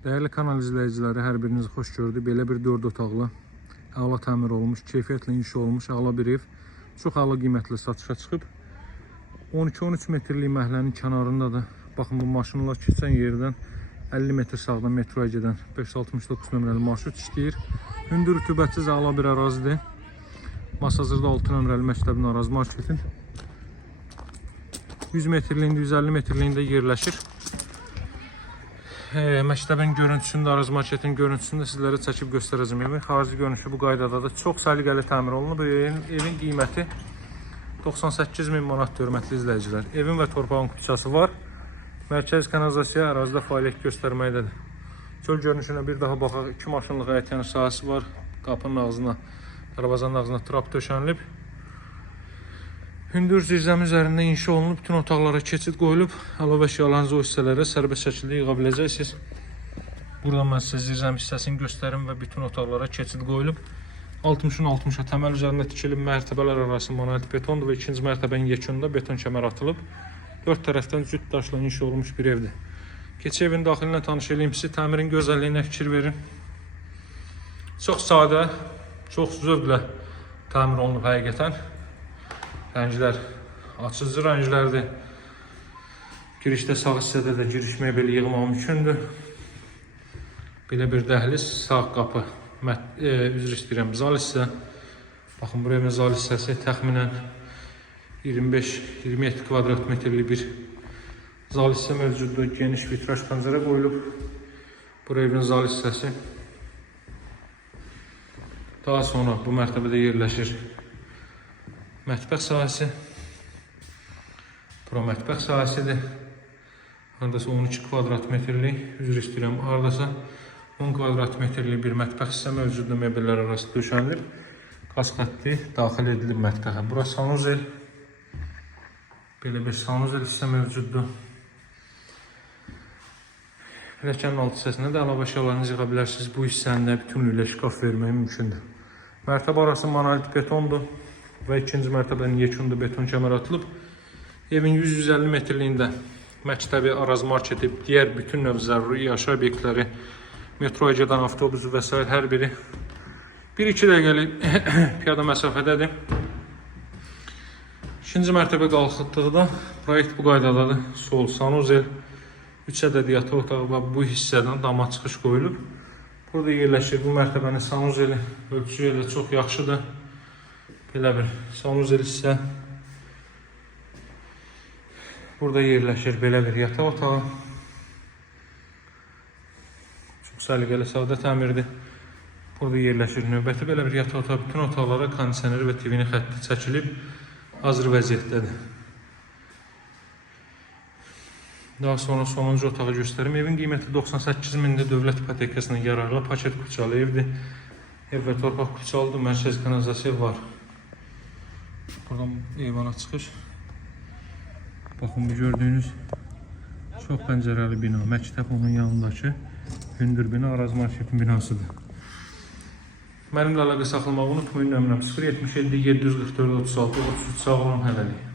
Değerli kanal izləyiciləri, hər biriniz xoş gördük. Belə bir 4 otaqlı, əla təmir olmuş, keyfiyyətlə inşa olmuş əla bir ev. Çox əla qiymətlə satışa çıxıb. 12-13 metrlik məhəllənin kənarındadır. Baxın, bu maşınlar keçən yerdən 50 metr sağdan metroya gedən 569 nömrəli marşrut işləyir. Hündür rütubətsiz əla bir ərazidir. Masazırda 6 nömrəli məktəbin ərazi marketin 100 metrliyində, 150 metrliyində yerləşir. Məktəbin görüntüsündə, ərazi marketin görüntüsündə sizlərə çəkib göstərəcəm. Evin xarici görünüşü bu qaydadadır. Çox səliqəli təmir olunub. Evin qiyməti 98.000 manat, hörmətli izləyicilər. Evin və torpağın küçəsi var. Mərkəz kanalizasiya ərazidə fəaliyyət göstərməkdədir. Çöl görünüşünə bir daha baxaq. 2 maşınlıq həyətyanı sahəsi var. Qapının ağzına, darvazanın ağzına trap döşənilib. Hündür zirzəmi üzərində inşa olunub, bütün otaqlara keçid qoyulub. Əlavə əşyalarınızı o hissələrə sərbəst şəkildə yığa biləcəksiniz. Buradan mən sizə zirzəmi hissəsini göstərim və bütün otaqlara keçid qoyulub. 60'ın 60'a təməl üzərində tikilib, mərtəbələr arası monolit betondur və ikinci mərtəbənin yekununda beton kəmər atılıb. 4 tərəfdən cüt daşla inşa olunmuş bir evdir. Keçi evin daxilinə tanış edeyim sizi, təmirin gözəlliyinə fikir verin. Çox sadə, çox zövqlə təmir olunub həqiqətən. Rənglər açıcı rənglərdir. Girişdə sağ hissədə də giriş mebeli yığmaq mümkündür. Belə bir dəhliz, sağ qapı, üzr istəyirəm, zal hissə. Baxın, bu evin zal hissəsi təxminən 25-27 kvadrat metrli bir zal hissə mövcuddur. Geniş vitraj pəncərə qoyulub. Bu evin zal hissəsi. Daha sonra bu mərtəbədə yerləşir mətbəx sahəsi. Bura mətbəx sahəsidir. Haradasa 12 kvadrat metrlik, üzr istəyirəm, haradasa 10 kvadrat metrlik bir mətbəx hissə mövcuddur. Mebellər arası döşənilir. Qaz xətti daxil edilib mətbəxə. Bura sanuzel. Belə bir sanuzel hissə mövcuddur. Pilləkənin alt hissəsinə də əlavə əşyalarınızı yığa bilərsiniz. Bu hissəndə bütünlüklə şkaf vermək mümkündür. Mərtəbə arası monolit betondur və ikinci mərtəbənin yekununda beton kəmər atılıb. Evin 100-150 metrliyində məktəbi, ərazi marketi, digər bütün növ zəruri yaşayış obyektləri, metroya gedən avtobusu və s. hər biri 1-2 dəqiqəlik piyada məsafədədir. İkinci mərtəbə qalxıtdıqda proyekt bu qaydadadır. Sol sanuzel, 3 ədəd yataq otağı və bu hissədən dama çıxış qoyulub. Burada yerləşir bu mərtəbənin sanuzeli, ölçüsü ilə çox yaxşıdır. Belə bir sanuzel hissə. Burada yerləşir belə bir yataq otağı. Çox səliqəli, sadə təmirdir. Burada yerləşir növbəti belə bir yataq otağı. Bütün otaqlara kondisioner və TV-ni xətti çəkilib, hazır vəziyyətdədir. Daha sonra sonuncu otağı göstərim. Evin qiyməti 98.000-dir. Dövlət ipotekasının yararlı paket küçəli evdir. Ev və torpaq küçəlidir. Mərkəz kanalizasiya var. Buradan eyvana çıxış. Baxın, bu gördüyünüz çox pəncərəli bina. Məktəb onun yanındakı hündür bina ərazi marketin binasıdır. Mənimlə əlaqə saxlamağı unutmayın. Nömrəm 077 744 36 33. Sağ olun, hələlik.